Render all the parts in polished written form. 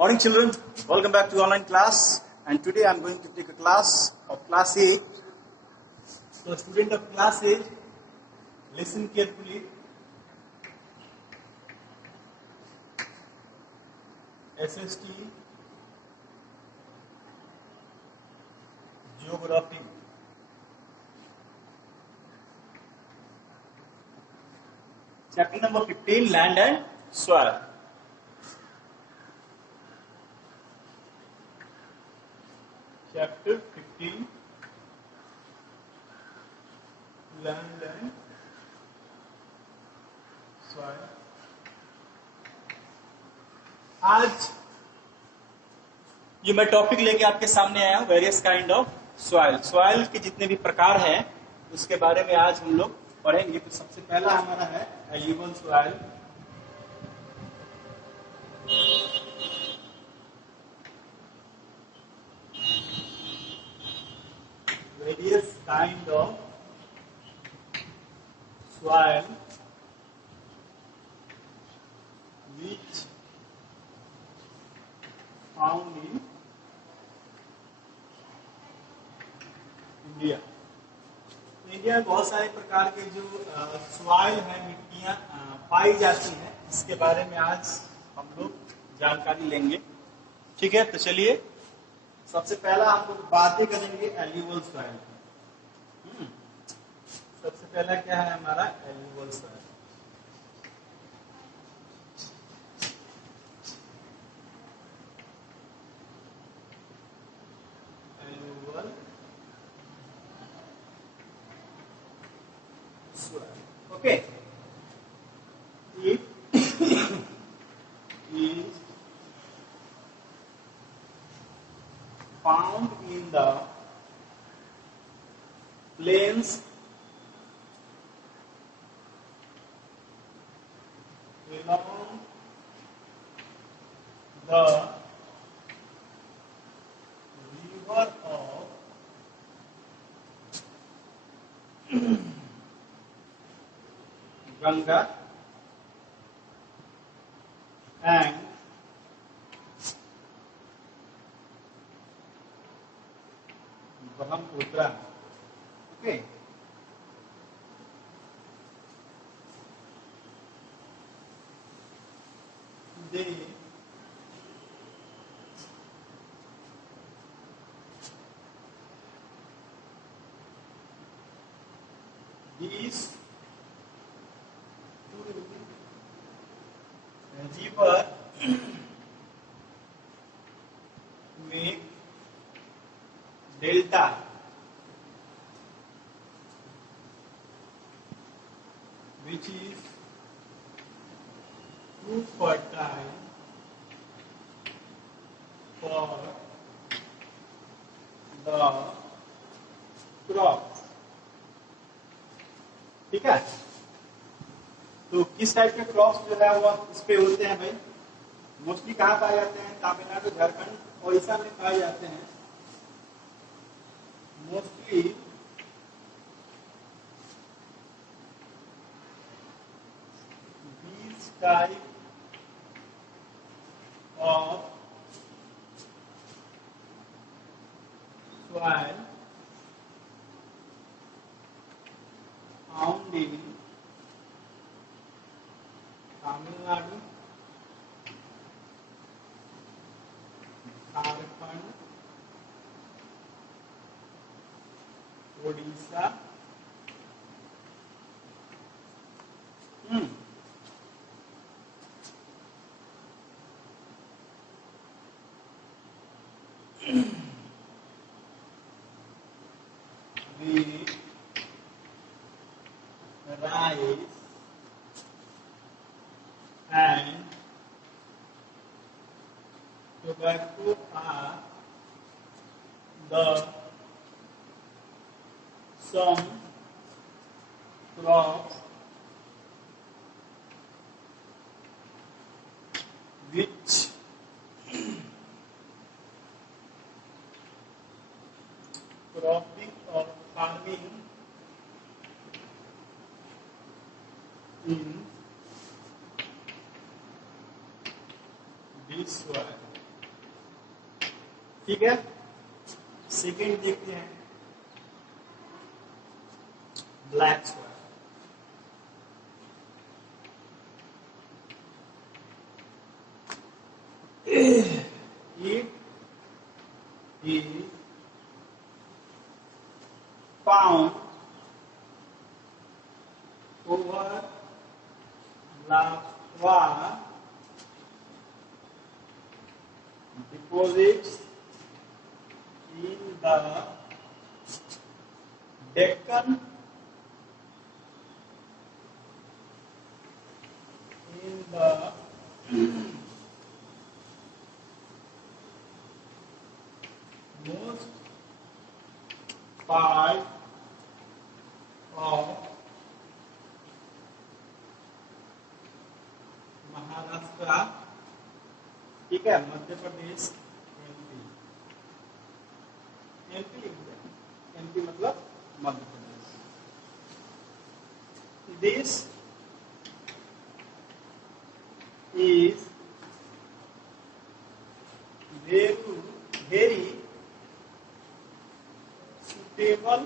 Morning children, welcome back to online class, and today I am going to take a class of class 8. So student of class 8, listen carefully. SST Geography. Chapter number 15, Land and Soil. Chapter 15, Land and Soil. आज ये मैं topic लेके आपके सामने आया हूं, various kind of soil. Soil के जितने भी प्रकार हैं उसके बारे में आज हम लोग पढ़ेंगे। तो सबसे पहला हमारा है alluvial soil. Various kind of soil which found in India. India में बहुत सारे प्रकार के जो सॉइल है, मिट्टियां पाई जाती हैं, इसके बारे में आज हम लोग जानकारी लेंगे। ठीक है, तो चलिए सबसे पहला हम लोग बातें करेंगे एल्यूवियल सॉइल। सबसे पहला क्या है हमारा alluvial soil. Alluvial soil. Okay. It is found in the plains along the river of Ganga and Brahmaputra. Okay. These river make delta which is too fertile for the crops। ठीक है, तो किस type के crops जो है वो इस पे होते हैं भाई? मोस्टली कहाँ पाए जाते हैं? तमिलनाडु, झारखंड, उड़ीसा में पाए जाते हैं mostly. these type of soil found in Tamil Nadu, Jharkhand, Odisha, wheat, rice and tobacco are the some crops which cropping or farming in this soil. ठीक है, सेकेंड देखते हैं black soil. It is found over lava deposits in the Deccan, in the most part of Maharashtra, ठीक है, Madhya Pradesh, MP, MP मतलब Madhya Pradesh. This is very suitable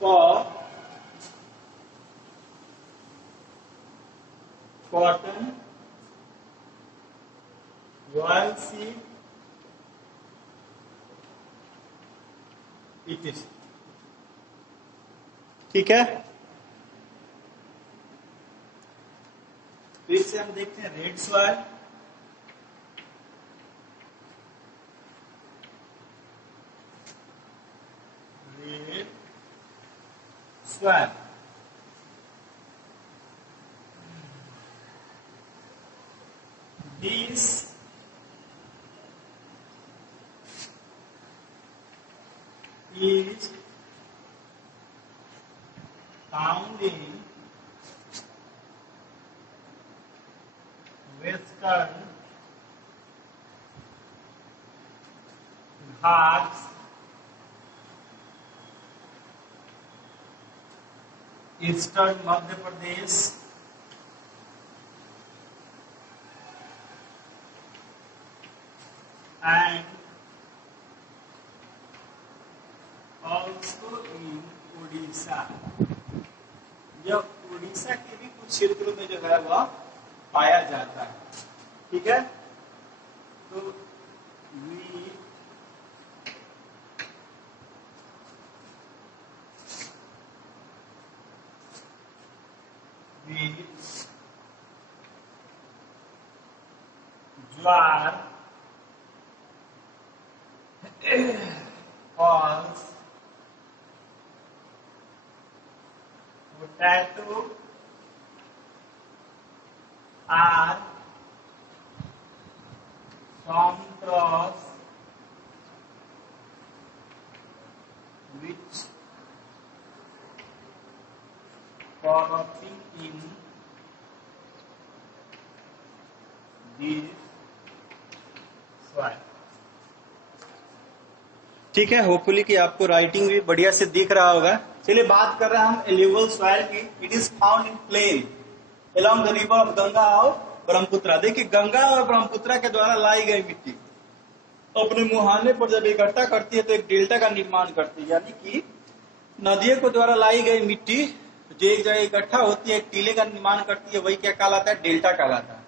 for cotton, oilseed, etc. ठीक है, फिर से हम देखते हैं red soil. Red soil, this is found in Western Ghats, Eastern Madhya Pradesh, and also in Odisha। यह उड़ीसा के भी कुछ क्षेत्रों में जो है वह पाया जाता है। ठीक है, तो ज्वार, falls, potato are some crops which cropping in this soil। ठीक है, होपफुली कि आपको राइटिंग भी बढ़िया से दिख रहा होगा। चलिए बात कर रहे हैं हम एल्यूवियल सॉइल की। It is found in plain along the river of Ganga और ब्रह्मपुत्र। देखिए, गंगा और ब्रह्मपुत्र के द्वारा लाई गई मिट्टी अपने मुहाने पर जब इकट्ठा करती है तो एक डेल्टा का निर्माण करती है, यानी कि नदियों के द्वारा लाई गई मिट्टी जो एक जगह इकट्ठा होती है, एक टीले का निर्माण करती है, वही क्या कहलाता है? डेल्टा कहलाता है।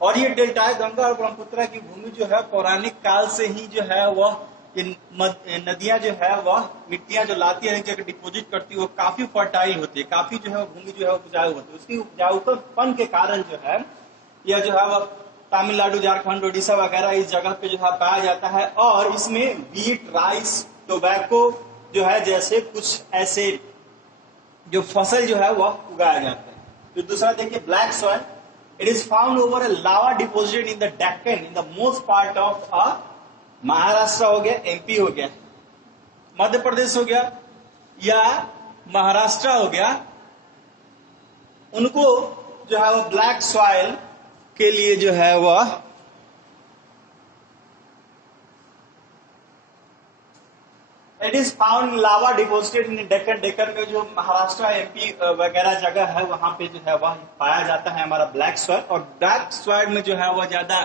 और ये डेल्टा है गंगा और ब्रह्मपुत्र की भूमि जो है पौराणिक काल से ही जो है वह नदियां जो है वह मिट्टियां जो लाती है, एक जगह डिपोजिट करती है, वो काफी फर्टाइल होती है, काफी जो है भूमि जो है उपजाऊ होती है। उसकी उपजाऊपन के कारण जो है यह जो है वह तमिलनाडु, झारखंड, उड़ीसा वगैरह इस जगह पे जो है पाया जाता है। और इसमें वीट, राइस, टोबैको जो है जैसे कुछ ऐसे जो फसल जो है वह उगाया जाता है। फिर दूसरा देखिए black soil. It is found over A lava deposit in the Deccan in the most part of a Maharashtra हो गया, एमपी हो गया, मध्य प्रदेश हो गया या महाराष्ट्र हो गया, उनको जो है वो ब्लैक सॉइल के लिए जो है वह it is found lava deposited in Deccan. Deccan में जो महाराष्ट्र, एमपी वगैरह जगह है वहां पे जो है वह पाया जाता है हमारा ब्लैक सॉइल। और ब्लैक सॉइल में जो है वह ज्यादा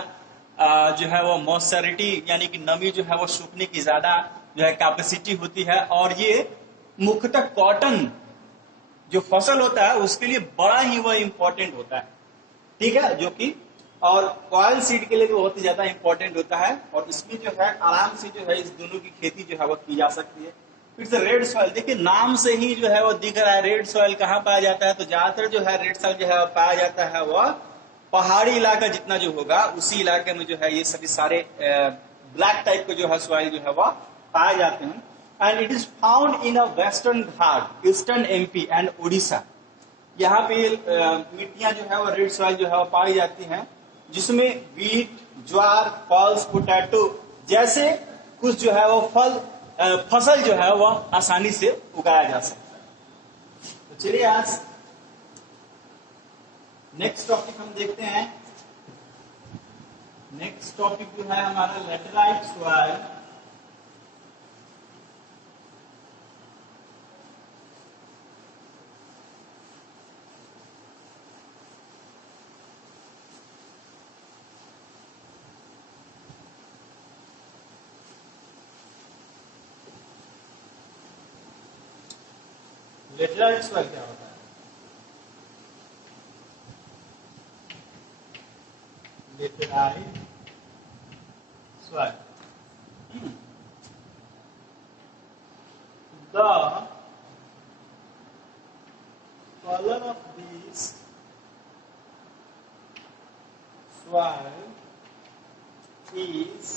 जो है वो मॉइस्चरिटी यानी कि नमी जो है वो सूखने की ज्यादा जो है कैपेसिटी होती है, और ये मुख्यतः कॉटन जो फसल होता है उसके लिए बड़ा ही वह इंपॉर्टेंट होता है, ठीक है, जो कि और ऑयल सीड के लिए भी बहुत ही ज्यादा इंपॉर्टेंट होता है। और इसमें जो है आराम से जो है इस दोनों की खेती जो है वो की जा सकती है। फिर से रेड सॉइल, देखिए नाम से ही जो है वो दिख रहा है रेड सॉइल कहाँ पाया जाता है, तो ज्यादातर जो है रेड सॉइल जो है पाया जाता है वह पहाड़ी इलाका जितना जो होगा उसी इलाके में जो है ये सभी सारे ब्लैक टाइप के जो है सॉइल जो है वह पाए जाते हैं। And it is found in a western Ghat, eastern MP and Orissa. यहाँ पे मिट्टियां जो है वो रेड सॉइल जो है वो पाई जाती हैं, जिसमें वीट, ज्वार, पल्स, पोटैटो जैसे कुछ जो है वो फसल जो है वह आसानी से उगाया जा सकता है। तो चलिए आज नेक्स्ट टॉपिक हम देखते हैं। नेक्स्ट टॉपिक जो है हमारा लेटराइट सॉइल। लेटराइट सॉइल क्या होता है? Laterite soil, the color of this soil is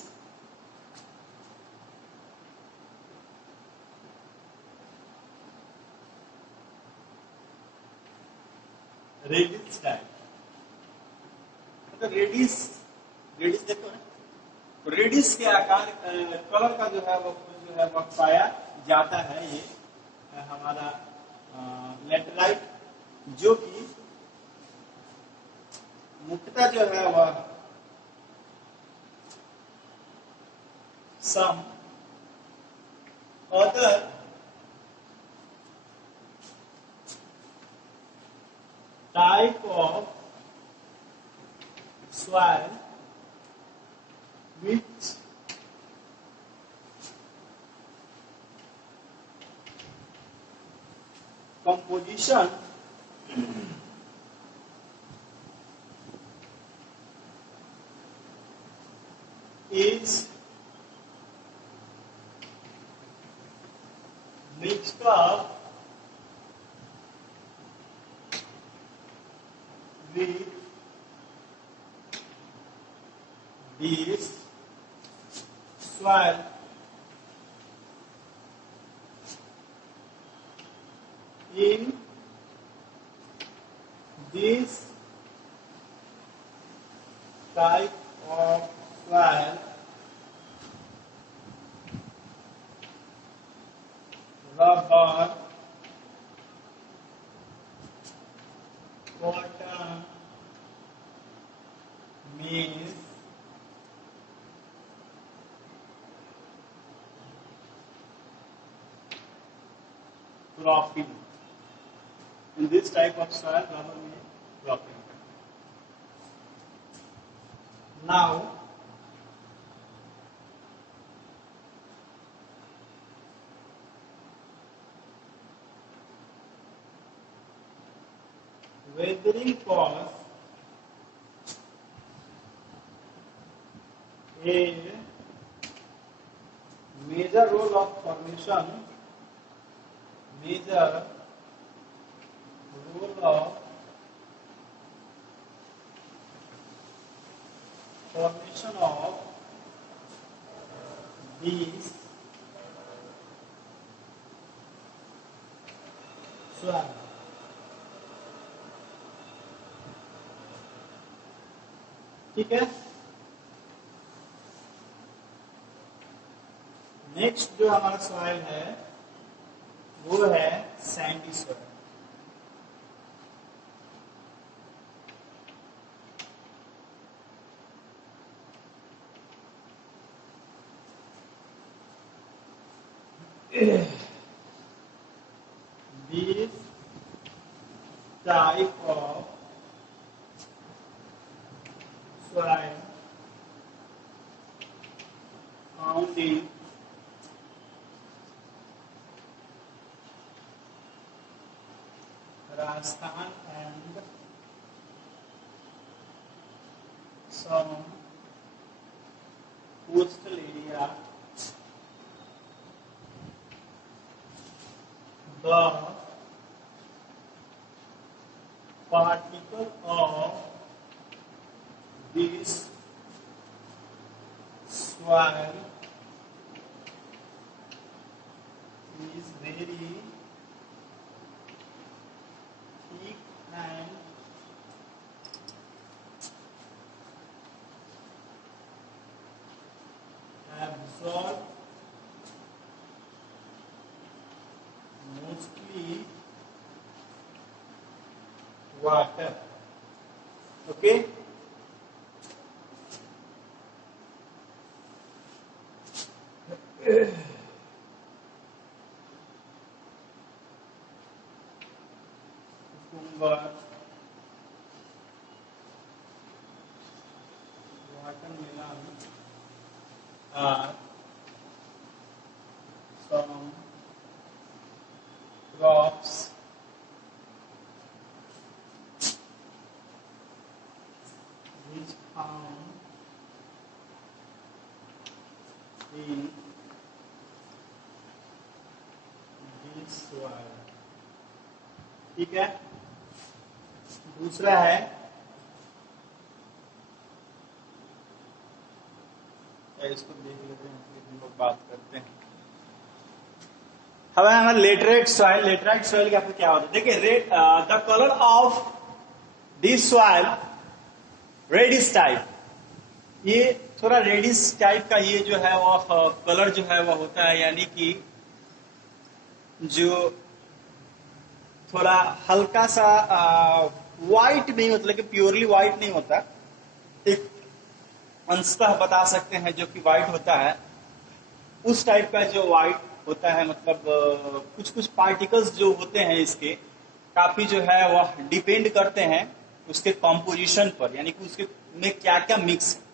reddish type. मतलब रेडिस, रेडिस देखो ना, तो रेडिस के आकार कलर का जो है वो पाया जाता है। ये हमारा लेटराइट, जो कि मुख्यतः जो है वह some other type of soil which composition is mixed up with this soil in this type of soil rubber, cotton, maize, cropping. In this type of soil, rubber maize, cropping. Now, weathering cause a major role of formation, major role of formation of these soil. ठीक है। Next जो हमारा soil है वो है Sandy soil. This type of soil found in Rajasthan and some coastal area. The particle of this soil is very thick and absorb mostly water. Okay. Cucumber, watermelon are some crops which found in this soil. ठीक है। दूसरा है इसको देख लेते हैं फिर हम लोग बात करते हैं। अब हमारा लेटराइट सॉइल। लेटराइट सॉइल का क्या होता है? देखिए red, the colour of this soil reddish type. ये थोड़ा रेडिश टाइप का ये जो है वो कलर जो है वो होता है, यानी कि जो थोड़ा हल्का सा व्हाइट नहीं, मतलब कि प्योरली व्हाइट नहीं होता, एक अंशतः बता सकते हैं जो कि व्हाइट होता है, उस टाइप का जो व्हाइट होता है। मतलब कुछ कुछ पार्टिकल्स जो होते हैं इसके काफी जो है वह डिपेंड करते हैं उसके कंपोजिशन पर, यानी कि उसके में क्या क्या मिक्स है।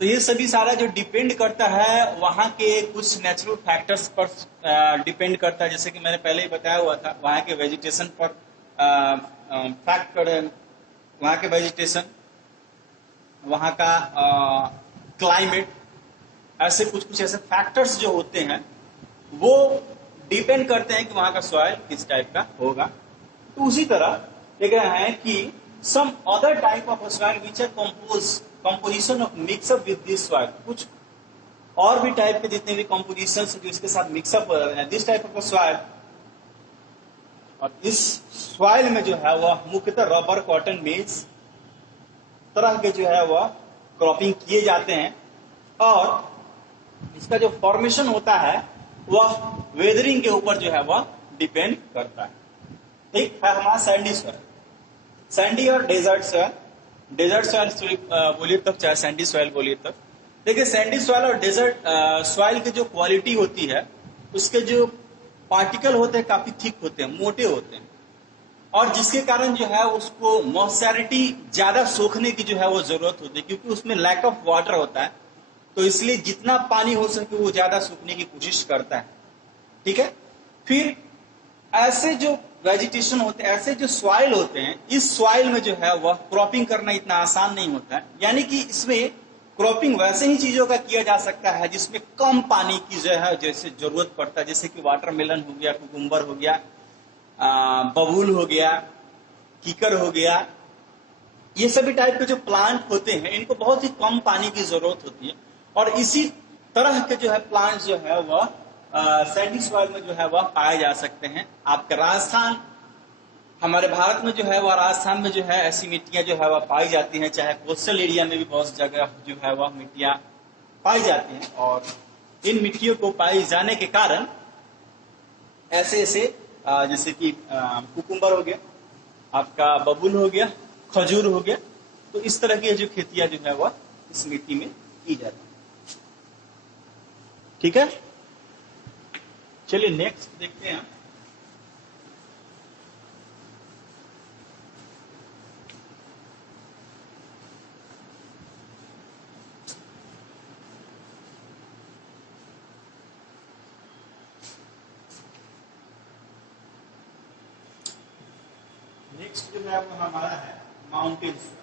तो ये सभी सारा जो डिपेंड करता है वहाँ के कुछ नेचुरल फैक्टर्स पर डिपेंड करता है। जैसे कि मैंने पहले ही बताया हुआ था, वहाँ के वेजिटेशन पर फैक्टर, वहाँ के वेजिटेशन, वहाँ का क्लाइमेट, ऐसे कुछ कुछ ऐसे फैक्टर्स जो होते हैं वो डिपेंड करते हैं कि वहाँ का सॉइल किस टाइप का होगा। तो उसी तरह देख रहे हैं कि some other type of soil which are composition of mixup with this soil. कुछ और भी टाइप के जितने भी कंपोजिशन जो इसके साथ मिक्सअप हो रहे हैं दिस टाइप ऑफ सॉइल, और इस सॉइल में जो है वह मुख्यतः रबर, कॉटन, मेज तरह के जो है वह क्रॉपिंग किए जाते हैं, और इसका जो फॉर्मेशन होता है वह वेदरिंग के ऊपर जो है वह डिपेंड करता है। ठीक है। हमारा सैंडी सॉइल, सैंडी और डेजर्ट सॉइल। डेजर्ट सॉइल बोलिए तब, चाहे सैंडी सॉइल बोलिए तब। देखिए सैंडी सॉइल और डेजर्ट सॉइल की जो क्वालिटी होती है, उसके जो पार्टिकल होते हैं काफी थिक होते हैं, मोटे होते हैं, और जिसके कारण जो है उसको मॉइस्चरिटी ज्यादा सोखने की जो है वो जरूरत होती है, क्योंकि उसमें लैक ऑफ वाटर होता है। तो इसलिए जितना पानी हो सके वो ज्यादा सूखने की कोशिश करता है। ठीक है। फिर ऐसे जो वेजिटेशन होते हैं, ऐसे जो सॉइल होते हैं, इस सॉइल में जो है वह क्रॉपिंग करना इतना आसान नहीं होता है। यानी कि इसमें क्रॉपिंग वैसे ही चीजों का किया जा सकता है जिसमें कम पानी की जो है जैसे जरूरत पड़ता है, जैसे कि वाटरमेलन हो गया, कुकुम्बर हो गया, बबूल हो गया, कीकर हो गया। ये सभी टाइप के जो प्लांट होते हैं इनको बहुत ही कम पानी की जरूरत होती है, और इसी तरह के जो है प्लांट जो है वह सैंडी सॉइल में जो है वह पाए जा सकते हैं। आपके राजस्थान, हमारे भारत में जो है वह राजस्थान में जो है ऐसी मिट्टियां जो है वह पाई जाती हैं, चाहे कोस्टल एरिया में भी बहुत जगह जो है वह मिट्टियां पाई जाती हैं। और इन मिट्टियों को पाए जाने के कारण ऐसे ऐसे जैसे कि कुकुम्बर हो गया, आपका बबूल हो गया, खजूर हो गया, तो इस तरह की जो खेतियां जो है वह इस मिट्टी में की जाती है। ठीक है। चलिए नेक्स्ट देखते हैं। नेक्स्ट जो है वो हमारा है mountain soil.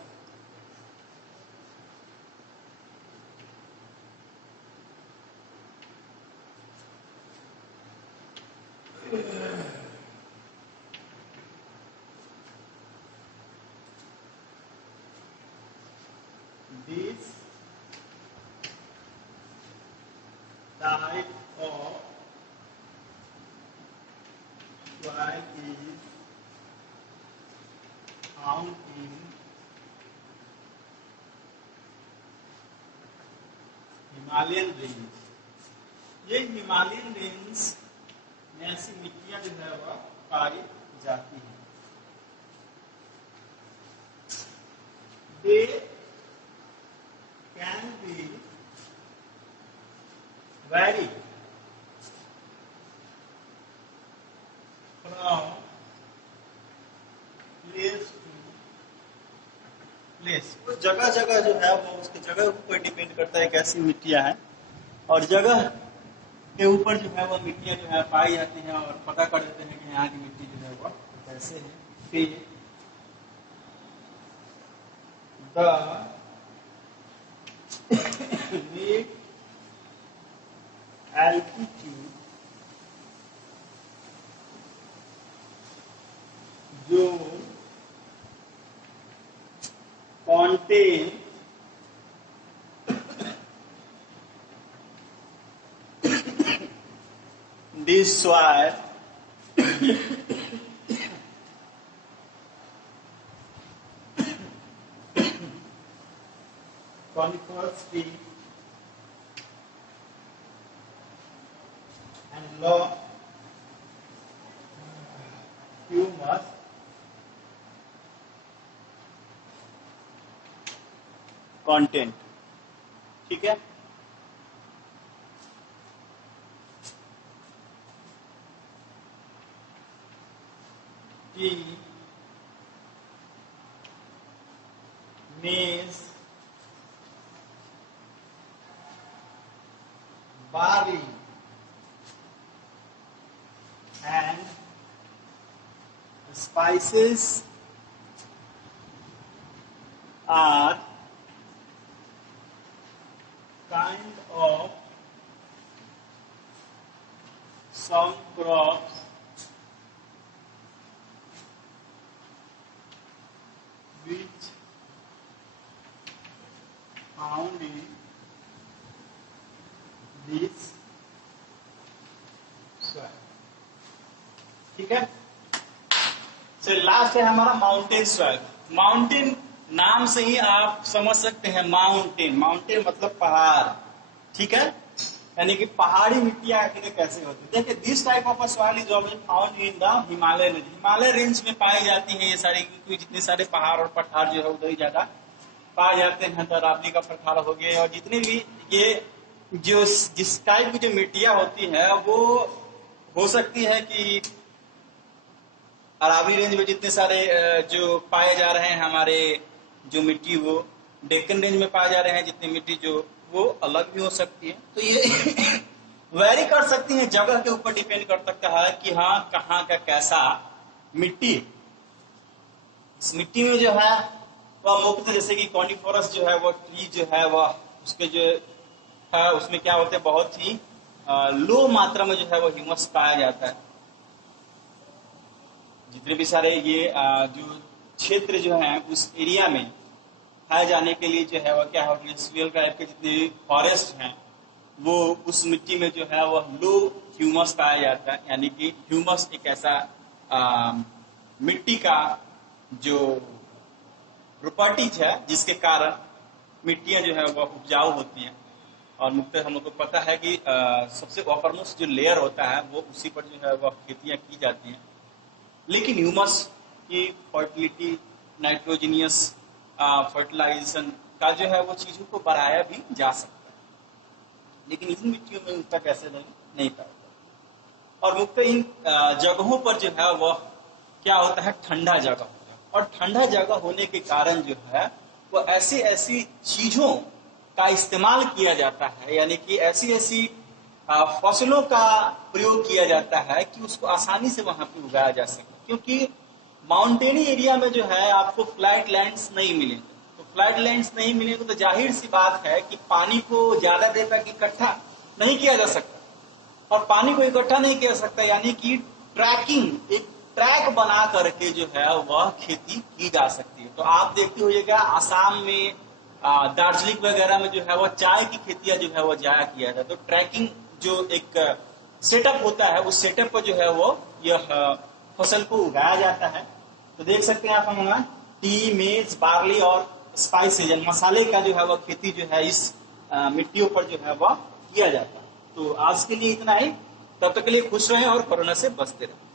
This type of soil is found in Himalayan range. ये हिमालयन रेंज में ऐसी मिट्टियां जो है वह पाई जाती हैं। They can be vary from place to place। वो जगह जगह जो है वो उसके जगह ऊपर डिपेंड करता है कैसी मिट्टियां हैं, और जगह के ऊपर जो है वो मिट्टियां जो है पाई जाती हैं, और पता कर देते हैं कि यहाँ की मिट्टी जो है वो कैसे है। फिर the need altitude जो contain this soil coniferous tree and low humus content। ठीक है, कि maize, barley and spices are kind of some crops which found in this soil। ठीक है, तो लास्ट है हमारा माउंटेन सॉइल। माउंटेन नाम से ही आप समझ सकते हैं, माउंटेन, माउंटेन मतलब पहाड़। ठीक है, यानी कि पहाड़ी मिट्टियां आखिर कैसे होती है। देखिए, this type of soil is always found in the Himalaya range. Himalaya range में पाई जाती है ये सारी, क्योंकि जितने सारे पहाड़ और पठार जो है उधर ही ज्यादा पाए जाते हैं। तो अरावली का पठार हो गया, और जितने भी ये जो जिस टाइप की जो मिट्टियां होती है वो हो सकती है कि अरावली रेंज में जितने सारे जो पाए जा रहे हैं हमारे जो मिट्टी, वो डेक्कन रेंज में पाए जा रहे हैं जितनी मिट्टी जो वो अलग भी हो सकती है। तो ये वैरी कर सकती है, जगह के ऊपर डिपेंड कर सकता है कि हाँ कहाँ का कैसा मिट्टी। इस मिट्टी में जो है वह मुख्य, जैसे कि कॉनिफोरस जो है वो ट्री जो है वह उसके जो है उसमें क्या होते हैं, बहुत ही लो मात्रा में जो है वो ह्यूमस पाया जाता है। जितने भी सारे ये जो क्षेत्र जो है उस एरिया में पाए जाने के लिए जो है वह क्या होगा, स्वेल टाइप के जितने फॉरेस्ट हैं वो उस मिट्टी में जो है वह लो ह्यूमस पाया जाता है। यानी कि ह्यूमस एक ऐसा मिट्टी का जो प्रॉपर्टीज है जिसके कारण मिट्टियां जो है वह उपजाऊ होती हैं। और मुख्यतः हम लोग को पता है कि सबसे अपरमोस्ट जो लेयर होता है वो उसी पर जो है वह खेतियां की जाती हैं। लेकिन ह्यूमस की फर्टिलिटी, नाइट्रोजीनियस फर्टिलाइजेशन का जो है वो चीजों को बढ़ाया भी जा सकता है, लेकिन इन मिट्टियों में उतना कैसे नहीं पाया। और मुख्य इन जगहों पर जो है वह क्या होता है, ठंडा जगह होता है। और ठंडा जगह होने के कारण जो है वो ऐसी ऐसी चीजों का इस्तेमाल किया जाता है, यानी कि ऐसी ऐसी फसलों का प्रयोग किया जाता है कि उसको आसानी से वहां पे उगाया जा सके। क्योंकि माउंटेनी एरिया में जो है आपको फ्लैट लैंड्स नहीं मिलेंगे। तो फ्लैट लैंड्स नहीं मिलेंगे तो जाहिर सी बात है कि पानी को ज्यादा देर तक इकट्ठा नहीं किया जा सकता, और पानी को इकट्ठा नहीं किया जा सकता यानी कि ट्रैकिंग, एक ट्रैक बना करके जो है वह खेती की जा सकती है। तो आप देखते होइएगा आसाम में, दार्जिलिंग वगैरह में जो है वह चाय की खेतियां जो है वह ज्यादा किया जाता है। तो ट्रैकिंग जो एक सेटअप होता है, उस सेटअप पर जो है वो यह फसल को उगाया जाता है। तो देख सकते हैं आप हम यहाँ टी, मेज, बार्ली और स्पाइसेज, मसाले का जो है वह खेती जो है इस मिट्टियों पर जो है वह किया जाता है। तो आज के लिए इतना ही, तब तक के लिए खुश रहें और कोरोना से बचते रहें।